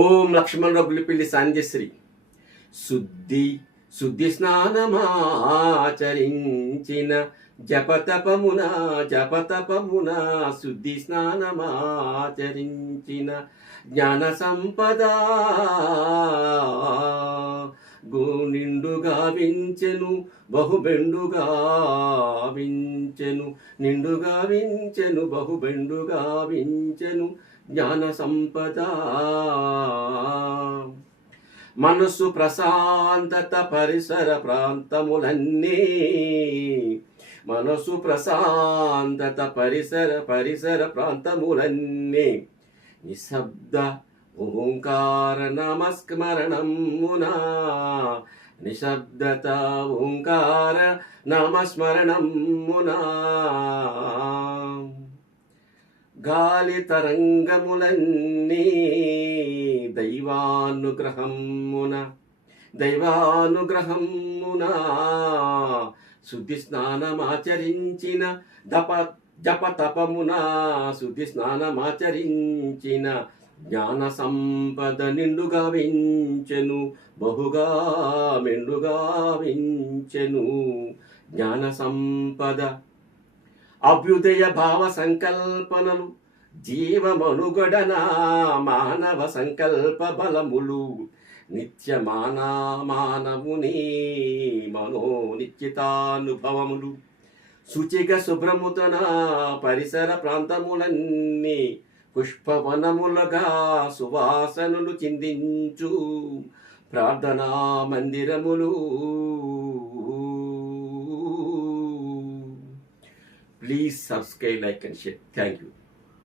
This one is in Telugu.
ఓం లక్ష్మణ రఘులపల్లి సాంధ్యశ్రీ. శుద్ధి స్నానమాచరించిన జపతపమున శుద్ధి స్నానమాచరించిన జ్ఞాన సంపద నిండుగా వించెను బహుబెండుగా వించెను నిండుగా వించెను బహుబెండుగా వించెను జ్ఞాన సంపద. మనసు ప్రశాంతత పరిసర ప్రాంతములన్నీ మనసు ప్రశాంతత పరిసర ప్రాంతములన్నీ నిశ్శబ్ద ఓంకార నామస్మరణమునా నిశ్శబ్దత ఓంకార నామస్మరణమునా గాలి తరంగములన్నీ దైవానుగ్రహమున శుద్ధి స్నానమాచరించిన జపతపమున శుద్ధి స్నానమాచరించిన జ్ఞాన సంపద నిండుగా వించెను బహుగా మెండుగా వించెను జ్ఞాన సంపద. అభ్యుదయ భావ సంకల్పనలు జీవమనుగడన మానవ సంకల్ప బలములు నిత్య మానవుని మనో నిశ్చితానుభవములు శుచిగా శుభ్రముతన పరిసర ప్రాంతములన్నీ పుష్పవనములుగా సువాసనలు చిందించు ప్రార్థనా మందిరములు. Please subscribe, like and share. Thank you.